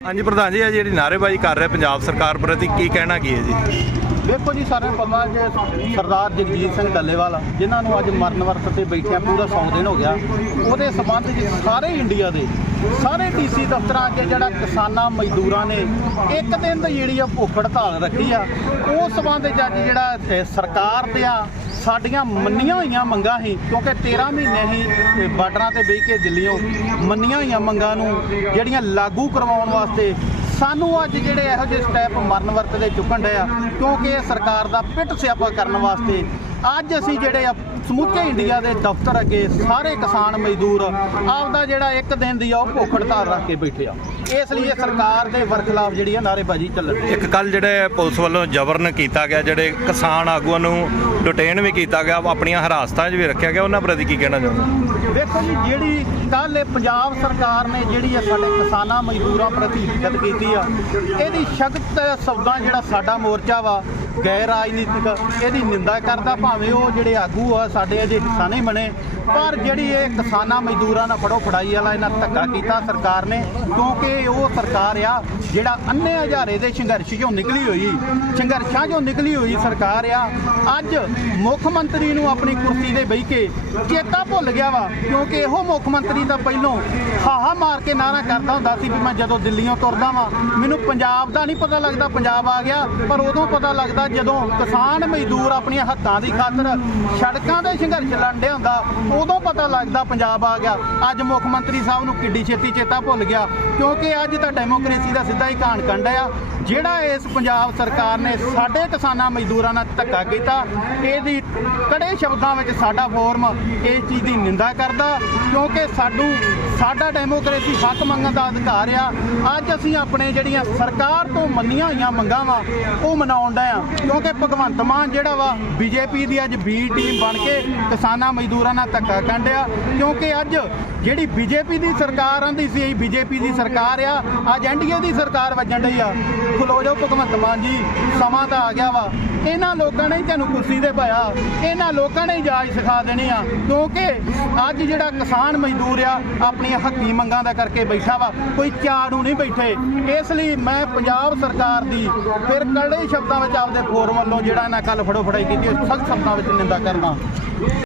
ਹਾਂਜੀ, ਪ੍ਰਧਾਨ ਜੀ, ਇਹ ਜਿਹੜੀ ਨਾਅਰੇਬਾਜ਼ੀ ਕਰ ਰਿਹਾ ਪੰਜਾਬ ਸਰਕਾਰ ਪ੍ਰਤੀ ਕੀ ਕਹਿਣਾ ਕੀ ਹੈ ਜੀ? ਦੇਖੋ ਜੀ, ਸਾਰਿਆਂ ਨੂੰ ਪਤਾ ਕਿ ਸਰਦਾਰ ਜਗਜੀਤ ਸਿੰਘ ਡੱਲੇਵਾਲ ਜਿਨ੍ਹਾਂ ਨੂੰ ਅੱਜ ਮਰਨ ਵਰਤ ਤੇ ਬੈਠਿਆ ਪੂਰਾ 100 ਦਿਨ ਹੋ ਗਿਆ, ਉਹਦੇ ਸਬੰਧ ਵਿੱਚ ਸਾਰੇ ਇੰਡੀਆ ਦੇ, ਸਾਰੇ ਡੀਸੀ ਦਫ਼ਤਰਾਂ 'ਚ ਜਿਹੜਾ ਕਿਸਾਨਾਂ ਮਜ਼ਦੂਰਾਂ ਨੇ ਇੱਕ ਦਿਨ ਦੀ ਜਿਹੜੀ ਆ ਭੁੱਖ ਹੜਤਾਲ ਰੱਖੀ ਆ ਉਸ ਸਬੰਧ ਵਿੱਚ ਅੱਜ ਜਿਹੜਾ ਸਰਕਾਰ ਤੇ ਆ ਸਾਡੀਆਂ ਮੰਨੀਆਂ ਹੋਈਆਂ ਮੰਗਾਂ ਹੀ ਕਿਉਂਕਿ 13 ਮਹੀਨੇ ਹੀ ਬਾਰਡਰਾਂ ਤੇ ਬਹਿ ਕੇ ਦਿੱਲੀੋਂ ਮੰਨੀਆਂ ਹੋਈਆਂ ਮੰਗਾਂ ਨੂੰ ਜਿਹੜੀਆਂ ਲਾਗੂ ਕਰਵਾਉਣ ਵਾਸਤੇ ਸਾਨੂੰ ਅੱਜ ਜਿਹੜੇ ਇਹੋ ਜਿਹੇ ਸਟੈਪ ਮਰਨ ਵਰਤ ਦੇ ਚੁੱਕਣ ਡਏ ਆ, ਕਿਉਂਕਿ ਇਹ ਸਰਕਾਰ ਦਾ ਪਿੱਟ ਸਿਆਪਾ ਕਰਨ ਵਾਸਤੇ ਅੱਜ ਅਸੀਂ ਜਿਹੜੇ ਆ ਸਮੁੱਚੇ ਇੰਡੀਆ ਦੇ ਦਫ਼ਤਰ ਅੱਗੇ ਸਾਰੇ ਕਿਸਾਨ ਮਜ਼ਦੂਰ ਆਪਦਾ ਜਿਹੜਾ ਇੱਕ ਦਿਨ ਦੀ ਆ ਉਹ ਭੁੱਖ ਹੜਤਾਲ ਰੱਖ ਕੇ ਬੈਠੇ ਆ। ਇਸ ਲਈ ਸਰਕਾਰ ਦੇ ਵਰਖਲਾਫ ਜਿਹੜੀ ਆ ਨਾਅਰੇਬਾਜ਼ੀ ਚੱਲਣ ਡਈ ਆ। ਇੱਕ ਕੱਲ ਜਿਹੜੇ ਪੁਲਿਸ ਵੱਲੋਂ ਜਬਰਨ ਕੀਤਾ ਗਿਆ ਜਿਹੜੇ ਕਿਸਾਨ ਆਗੂਆਂ ਨੂੰ ਡਿਟੇਨ ਵੀ ਕੀਤਾ ਗਿਆ ਆਪਣੀਆਂ ਹਰਾਸਤਾਂ 'ਚ ਵੀ ਰੱਖਿਆ ਗਿਆ ਉਹਨਾਂ ਪ੍ਰਤੀ ਕੀ ਕਹਿਣਾ ਚਾਹੁੰਦੇ ਵੇਖੋ ਜੀ ਜਿਹੜੀ ਕੱਲ ਪੰਜਾਬ ਸਰਕਾਰ ਨੇ ਜਿਹੜੀ ਆ ਸਾਡੇ ਕਿਸਾਨਾਂ ਮਜ਼ਦੂਰਾਂ ਪ੍ਰਤੀ ਹਿੱਤ ਕੀਤੀ ਆ ਇਹਦੀ ਸਖਤ ਸ਼ਬਦਾਂ ਜਿਹੜਾ ਸਾਡਾ ਮੋਰਚਾ ਵਾ ਗੈਰ ਰਾਜਨੀਤਿਕ ਇਹਦੀ ਨਿੰਦਾ ਕਰਦਾ ਭਾਵੇਂ ਉਹ ਜਿਹੜੇ ਆਗੂ ਆ ਸਾਡੇ ਅਜੇ ਹਿੱਸਾ ਨਹੀਂ ਬਣੇ ਪਰ ਜਿਹੜੀ ਇਹ ਕਿਸਾਨਾਂ ਮਜ਼ਦੂਰਾਂ ਨਾਲ ਫੜੋ ਫੜਾਈ ਵਾਲਾ ਇਹਨਾਂ ਧੱਕਾ ਕੀਤਾ ਸਰਕਾਰ ਨੇ, ਕਿਉਂਕਿ ਉਹ ਸਰਕਾਰ ਆ ਜਿਹੜਾ ਅੰਨੇ ਹਜ਼ਾਰੇ ਦੇ ਸੰਘਰਸ਼ ਚੋਂ ਨਿਕਲੀ ਹੋਈ, ਸੰਘਰਸ਼ਾਂ ਚੋਂ ਨਿਕਲੀ ਹੋਈ ਸਰਕਾਰ ਆ, ਅੱਜ ਮੁੱਖ ਮੰਤਰੀ ਨੂੰ ਆਪਣੀ ਕੁਰਸੀ ਤੇ ਬਹਿ ਕੇ ਚੇਤਾ ਭੁੱਲ ਗਿਆ ਵਾ, ਕਿਉਂਕਿ ਇਹੋ ਮੁੱਖ ਮੰਤਰੀ ਦਾ ਪਹਿਲੋਂ ਹਾਹਾ ਮਾਰ ਕੇ ਨਾਰਾ ਕਰਦਾ ਹੁੰਦਾ ਸੀ ਵੀ ਮੈਂ ਜਦੋਂ ਦਿੱਲੀੋਂ ਤੁਰਦਾ ਵਾਂ, ਮੈਨੂੰ ਪੰਜਾਬ ਦਾ ਨਹੀਂ ਪਤਾ ਲੱਗਦਾ, ਪੰਜਾਬ ਆ ਗਿਆ, ਪਰ ਉਦੋਂ ਪਤਾ ਲੱਗਦਾ ਜਦੋਂ ਕਿਸਾਨ ਮਜ਼ਦੂਰ ਆਪਣੀਆਂ ਹੱਕਾਂ ਦੀ ਖਾਤਰ ਸੜਕਾਂ ਦੇ ਸੰਘਰਸ਼ ਲੜਦੇ ਹੁੰਦਾ ਉਦੋਂ ਪਤਾ ਲੱਗਦਾ ਪੰਜਾਬ ਆ ਗਿਆ। ਅੱਜ ਮੁੱਖ ਮੰਤਰੀ ਸਾਹਿਬ ਨੂੰ ਕਿੱਡੀ ਛੇਤੀ ਚੇਤਾ ਭੁੱਲ ਗਿਆ, ਕਿਉਂਕਿ ਅੱਜ ਤਾਂ ਡੈਮੋਕ੍ਰੇਸੀ ਦਾ ਸਿੱਧਾ ਹੀ ਘਾਣ ਕੰਡਾ ਆ। ਜਿਹੜਾ ਇਸ ਪੰਜਾਬ ਸਰਕਾਰ ਨੇ ਸਾਡੇ ਕਿਸਾਨਾਂ ਮਜ਼ਦੂਰਾਂ ਨਾਲ ਧੱਕਾ ਕੀਤਾ, ਇਹਦੀ ਕੜੇ ਸ਼ਬਦਾਂ ਵਿੱਚ ਸਾਡਾ ਫੋਰਮ ਇਸ ਚੀਜ਼ ਦੀ ਨਿੰਦਾ ਕਰਦਾ, ਕਿਉਂਕਿ ਸਾਨੂੰ ਸਾਡਾ ਡੈਮੋਕ੍ਰੇਸੀ ਹੱਕ ਮੰਗਣ ਦਾ ਅਧਿਕਾਰ ਆ। ਅੱਜ ਅਸੀਂ ਆਪਣੇ ਜਿਹੜੀਆਂ ਸਰਕਾਰ ਤੋਂ ਮੰਨੀਆਂ ਹੋਈਆਂ ਮੰਗਾਂ ਵਾ, ਉਹ ਮਨਾਉਣ ਦਾ ਆ। ਕਿਉਂਕਿ ਭਗਵੰਤ ਮਾਨ ਜਿਹੜਾ ਵਾ, ਬੀਜੇਪੀ ਦੀ ਅੱਜ ਬੀ ਟੀਮ ਬਣ ਕੇ ਕਿਸਾਨਾਂ ਮਜ਼ਦੂਰਾਂ ਨਾਲ ਧੱਕਾ ਕੰਡਿਆ, ਕਿਉਂਕਿ ਅੱਜ ਜਿਹੜੀ ਬੀਜੇਪੀ ਦੀ ਸਰਕਾਰ ਆਂਦੀ ਸੀ, ਇਹ ਬੀਜੇਪੀ ਦੀ ਸਰਕਾਰ ਆ, ਅੱਜ ਐਨਡੀਏ ਦੀ ਸਰਕਾਰ ਵੱਜਣ ਡਈ ਆ। ਖਲੋ ਜਾਓ ਭਗਵੰਤ ਮਾਨ ਜੀ, ਸਮਾਂ ਤਾਂ ਆ ਗਿਆ ਵਾ। ਇਹਨਾਂ ਲੋਕਾਂ ਨੇ ਹੀ ਤੁਹਾਨੂੰ ਕੁਰਸੀ ਤੇ ਪਾਇਆ, ਇਹਨਾਂ ਲੋਕਾਂ ਨੇ ਹੀ ਜਾਚ ਸਿਖਾ ਦੇਣੀ ਆ, ਕਿਉਂਕਿ ਅੱਜ ਜਿਹੜਾ ਕਿਸਾਨ ਮਜ਼ਦੂਰ ਆ, ਆਪਣੀਆਂ ਹੱਕੀ ਮੰਗਾਂ ਦਾ ਕਰਕੇ ਬੈਠਾ ਵਾ, ਕੋਈ ਝਾੜੂ ਨਹੀਂ ਬੈਠੇ। ਇਸ ਲਈ ਮੈਂ ਪੰਜਾਬ ਸਰਕਾਰ ਦੀ ਫਿਰ ਕੜੇ ਸ਼ਬਦਾਂ ਵਿੱਚ ਆਪਦੇ ਫੋਰਮ ਵੱਲੋਂ ਜਿਹੜਾ ਇਹਨਾਂ ਕੱਲ ਫੜੋ ਫੜਾਈ ਕੀਤੀ ਸਖਤ ਸ਼ਬਦਾਂ ਵਿੱਚ ਨਿੰਦਾ ਕਰਦਾ।